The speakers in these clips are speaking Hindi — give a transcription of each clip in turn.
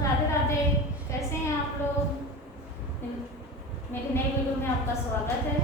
राधे राधे। कैसे हैं आप लोग? मेरी नई वीडियो में आपका स्वागत है।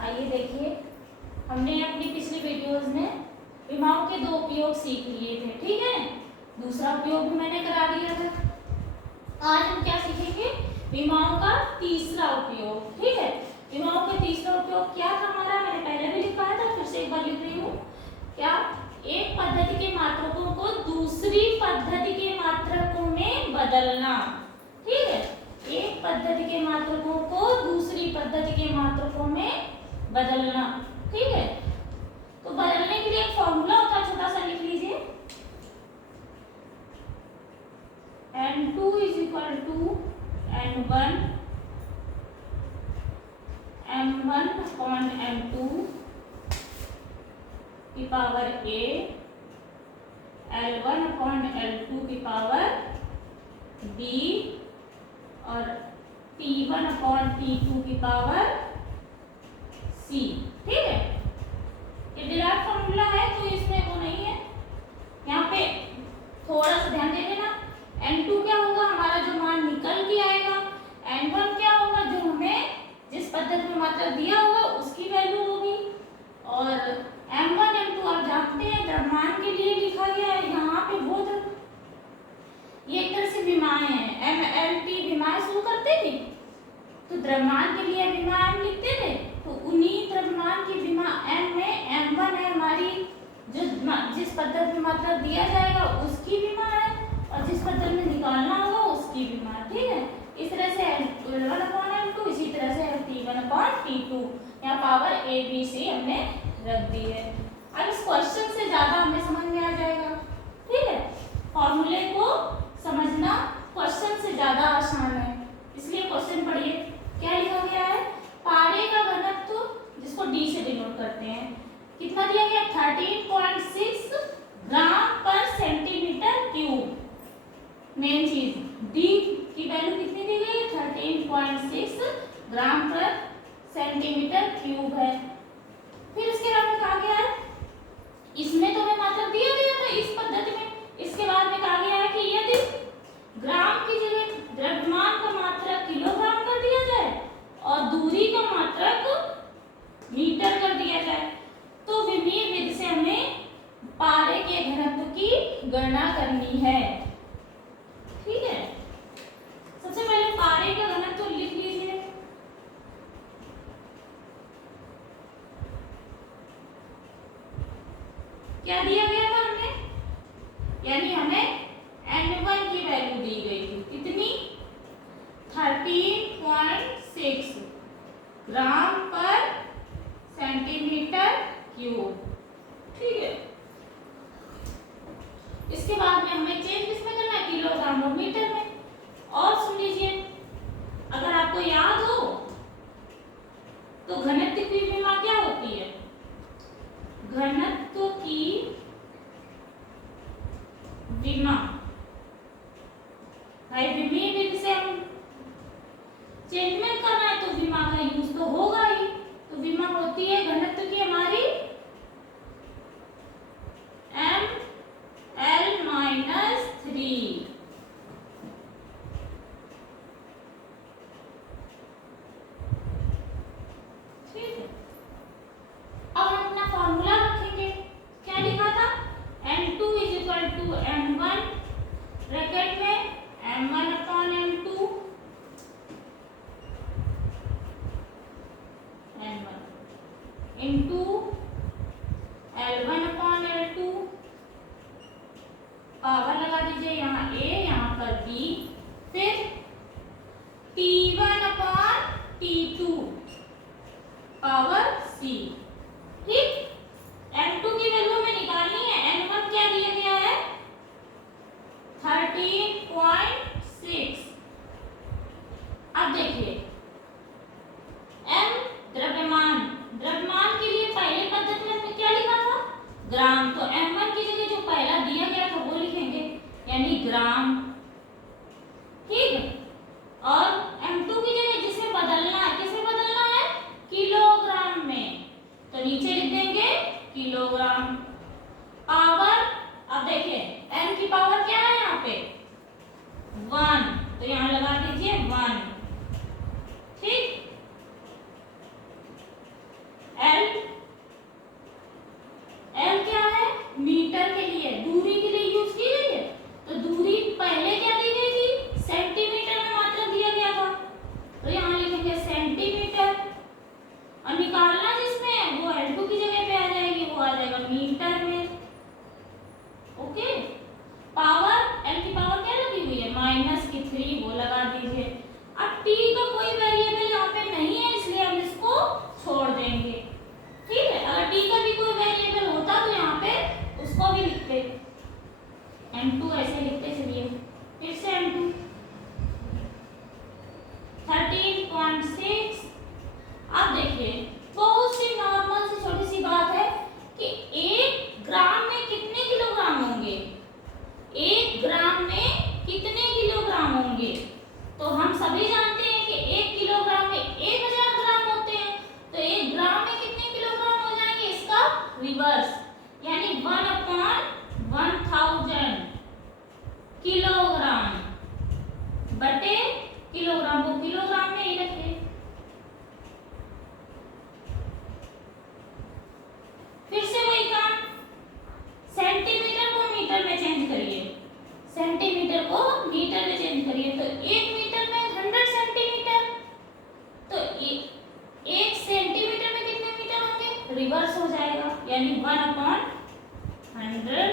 आइए देखिए, हमने अपनी पिछली वीडियोस में विमाओं के 2 उपयोग सीख लिए थे, ठीक है। दूसरा उपयोग भी मैंने करा दिया था। आज हम क्या सीखेंगे? विमाओं का तीसरा उपयोग, ठीक है। विमाओं का तीसरा उपयोग क्या था हमारा? मैंने पहले भी लिखा था, फिर से एक बार लिख रही हूँ। क्या? एक पद्धति के मात्रकों को दूसरी पद्धति के मात्रकों में बदलना, ठीक है। एक पद्धति के मात्रकों को दूसरी पद्धति के मात्रकों में बदलना, ठीक है। तो बदलने के लिए एक फॉर्मूला होता है, छोटा सा लिख लीजिए। n2 is equal to n1 m1 upon m2 की power a, L1 upon L2 की पावर b और T1 अपॉन T2 की पावर c, ठीक है। ये डिराइव फॉर्मूला है, तो इसमें वो नहीं है। यहाँ पे थोड़ा सा ध्यान दे देना। N2 क्या होगा? हमारा जो मान निकल के आएगा। N1 क्या होगा? जो हमें जिस पद्धति में मात्रा दिया होगा उसकी वैल्यू होगी। और M1 M2 आप जानते हैं द्रव्यमान के लिए लिखा गया है। यहाँ पे वो ये एक तरह से विमाएं हैं। MLT विमाएं शुरू करते थे, तो द्रव्यमान के लिए विमा M लिखते थे। तो उन्हीं द्रव्यमान की विमा M में M1 है हमारी, जो जिस पद्धति में मात्रा दिया जाएगा उसकी विमा है, और जिस पद्धति में निकालना होगा उसकी विमा, ठीक है। इस तरह से L1 अपॉन M2, इसी तरह से T1 अपॉन T2। यहाँ पावर A B C हमने रख दी है। अब इस क्वेश्चन से ज्यादा हमें समझ में आ जाएगा, ठीक है। फॉर्मूले को समझना क्वेश्चन से ज्यादा आसान है, इसलिए क्वेश्चन पढ़िए। क्या लिखा गया है? पारे का घनत्व, जिसको D से डिनोट करते हैं, कितना दिया गया? 13.6 ग्राम पर सेंटीमीटर क्यूब। मेन चीज D की वैल्यू कितनी दी गई है? 13.6 ग्राम पर सेंटीमीटर क्यूब है। फिर इसके बाद में कहा गया है, इसमें तो हमें मात्रा दिया गया था इस पद्धति में। इसके बाद में कहा गया है कि यदि ग्राम की जगह द्रव्यमान का मात्रक किलोग्राम कर दिया जाए और दूरी का मात्रक मीटर कर दिया जाए, तो विमीय विधि से हमें पारे के घनत्व की गणना करनी है, ठीक है। सबसे पहले पारे का घनत्व लिख लीजिए। क्या दिया गया था हमें? यानी हमें N1 की वैल्यू दी गई थी, कितनी? 13.6 ग्राम पर सेंटीमीटर क्यूब, ठीक है। इसके बाद में हमें चेंज किसमें करना है? किलोग्राम और मीटर में। और सुन लीजिए, अगर आपको याद हो तो घनत्व की विमा क्या होती है? घनत्व की विमा, भाई विमीय विधि से हम चेंजमेंट करना है तो विमा का यूज तो होगा ही। तो विमा होती है घनत्व की हमारी ML-3, ठीक है। अब हम अपना फॉर्मूला रखेंगे। क्या लिखा था? N2 is equal to N1 bracket में M1 upon M2 N1 into L1 upon L2, power लगा दीजिए, यहाँ A यहाँ पर B, फिर T1 upon T2 power C, ठीक। N2 की वैल्यू हमें निकालनी है। N1 क्या दिया गया है? 13.6। अब देखिए, M द्रव्यमान, द्रव्यमान के लिए पहले पद्धति में हमने क्या लिखा था? ग्राम। तो M1 की जगह जो पहला दिया गया था वो लिखेंगे, यानी ग्राम, ठीक। और M2 की जगह जिसमें बदलना है, किसमें बदलना है? किलोग्राम में, तो नीचे लिख देंगे किलोग्राम। पावर, अब देखिए M की पावर क्या है यहाँ पे? 3 वो लगा दीजिए। अब t का कोई वेरिएबल यहाँ पे नहीं है इसलिए हम इसको छोड़ देंगे। ठीक है, अगर t का भी कोई वेरिएबल होता तो यहाँ पे उसको भी लिखते, m2 ऐसे लिखते। चलिए फिर से m2 13.6। अब देखिए बहुत सी नॉर्मल सी छोटी सी बात है कि 1 ग्राम में कितने किलोग्राम होंगे, 1 ग्राम में कितने किलोग्राम होंगे। तो हम सभी जानते हैं कि 1 किलोग्राम में 1000 ग्राम होते हैं, तो 1 ग्राम में कितने किलोग्राम हो जाएंगे, इसका रिवर्स, यानी 1/1000 किलोग्राम बटे किलोग्राम, वो किलोग्राम में ही रखे। फिर से वही काम, सेंटीमीटर को मीटर में चेंज करिए, सेंटीमीटर को मीटर में चेंज करिए। तो 1 मीटर में 100 सेंटीमीटर, तो 1 सेंटीमीटर में कितने मीटर होंगे, रिवर्स हो जाएगा, यानी 1/100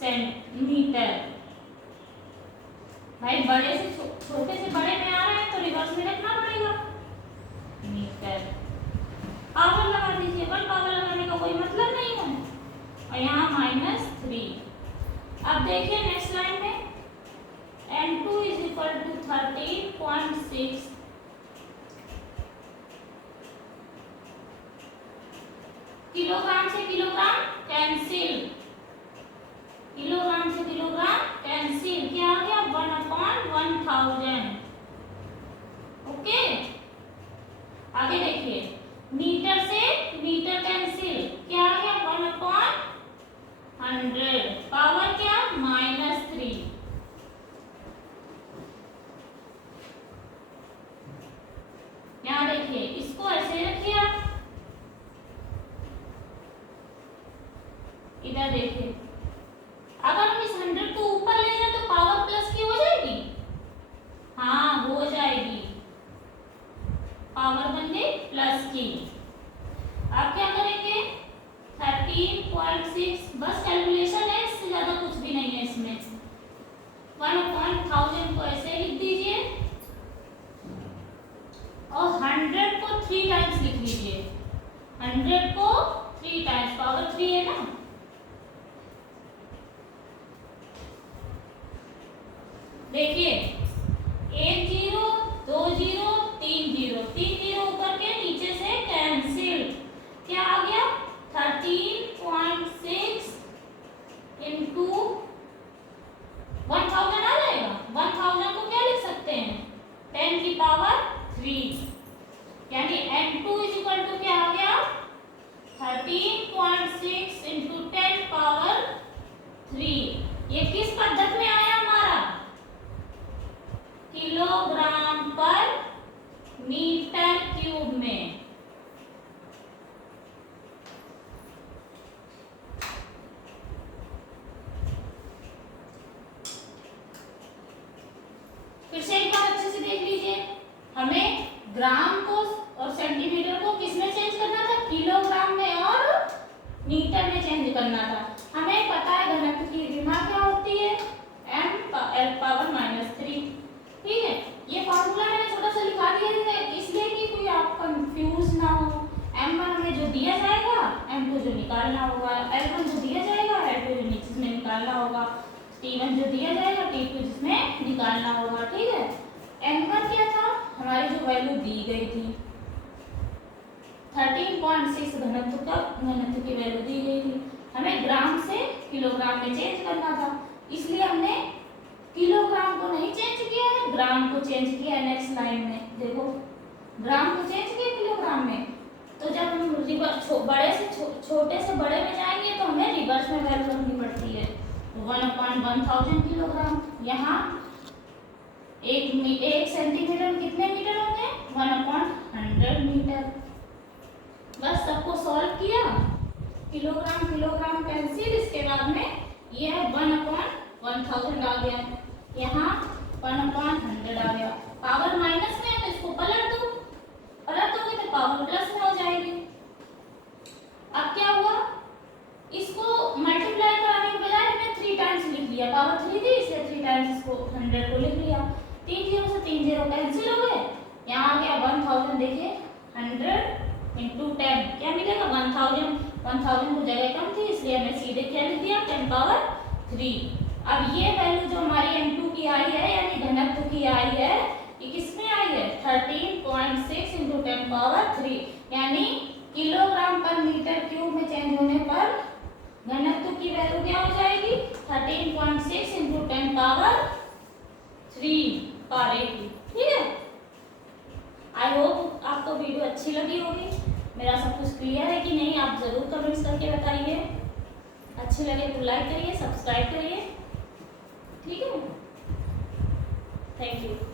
सेंटीमीटर। भाई बड़े से छोटे से बड़े में आ रहा है तो रिवर्स में रखना पड़ेगा, मीटर। पावर लगा दीजिए, 1 पावर लगाने का कोई मतलब नहीं है, और यहाँ -3। अब देखिए नेक्स्ट लाइन में m2 = 13.6। किलोग्राम से किलोग्राम कैंसिल, किलोग्राम से किलोग्राम कैंसिल, क्या आ गया, 1/1000। ओके, आगे देखिए मीटर से मीटर कैंसिल, क्या आ गया, 1/100, पावर क्या, -3। यहाँ देखिए इसको ऐसे रखिए आप, इधर देखिए अगर हम इस 100 को ऊपर ले जाए तो पावर प्लस की हो जाएगी, हाँ हो जाएगी, पावर बन गई प्लस की। आप क्या करेंगे, 13.6 बस कैलकुलेशन है, इससे ज्यादा कुछ भी नहीं है इसमें। 1/1000 को ऐसे लिख दीजिए और 100 को 3 टाइम्स लिख लीजिए, 100 को 3 टाइम्स, पावर 3 है ना। देखिए 1 0 2 0 3 0, 3 0 ऊपर के नीचे से कैंसिल, क्या आ गया, 13.6 इंटू 1000 आ जाएगा। 1000 को क्या लिख सकते हैं, 10 की पावर 3, यानी m2 = क्या आ गया, 13.6 इंटू 10 पावर 3। ये किस पद्धति में आया हमारा, किलोग्राम पर मीटर क्यूब में। फिर से एक बार अच्छे से देख लीजिए, हमें ग्राम को और सेंटीमीटर को किसमें चेंज करना था, किलोग्राम में और मीटर में चेंज करना था। हमें पता है घनत्व की विमा क्या होती है, m/3। ठीक है, ये फार्मूला मैंने छोटा सा लिखा दिया है इसलिए कि कोई आप कंफ्यूज ना हो। m1 हमें जो दिया जाएगा, m2 जो निकालना होगा, l1 जो दिया जाएगा, l2 जो नीचे में निकालना होगा, t1 जो दिया जाएगा, t2 जिसमें निकालना होगा। ठीक है, m1 क्या था, हमारी जो वैल्यू दी गई थी 13.6 घनत्व की वैल्यू दी गई थी, हमें ग्राम से किलोग्राम में चेंज करना था, इसलिए हमने किलोग्राम को नहीं चेंज किया है, ग्राम को चेंज किया है। नेक्स्ट लाइन में देखो, ग्राम को चेंज किया किलोग्राम में, तो जब हम बड़े से छोटे से बड़े में जाएंगे तो हमें रिवर्स में वैल्यू रखनी पड़ती है। 1/1000 किलोग्राम, यहाँ 1 सेंटीमीटर में कितने मीटर होंगे, 1/100 मीटर। बस सबको सॉल्व किया, किलोग्राम किलोग्राम कैंसिल, इसके बाद में यह 1/1000 आ गया, यहाँ 1/100 आ गया। पावर माइनस में है तो इसको पलट दो, पलट दोगे तो पावर प्लस में हो जाएगी। अब क्या हुआ, इसको मल्टीप्लाई कराने के बजाय हमने 3 टाइम्स लिख लिया, पावर 3 थी इसलिए 3 टाइम्स इसको 100 को लिख लिया। 3 जीरो से 3 जीरो कैंसिल हो गए, यहाँ आ गया 1000। देखिए 100 इंटू 10 क्या मिलेगा 1000। 1000 को जगह कम थी इसलिए हमने सीधे क्या लिख दिया 10 पावर 3। अब ये वैल्यू जो हमारी m2 की आई है यानी घनत्व की आई है, ये किसमें आई है 13.6 इंटू 10 पावर 3, यानी किलोग्राम पर मीटर क्यूब में चेंज होने पर घनत्व की वैल्यू क्या हो जाएगी 13.6 इंटू 10 पावर 3 पर 80। ठीक है, आई होप आपको वीडियो अच्छी लगी होगी, मेरा सब कुछ क्लियर है कि नहीं आप जरूर कमेंट्स करके बताइए। अच्छी लगे तो लाइक करिए, सब्सक्राइब करिए। ठीक है, थैंक यू।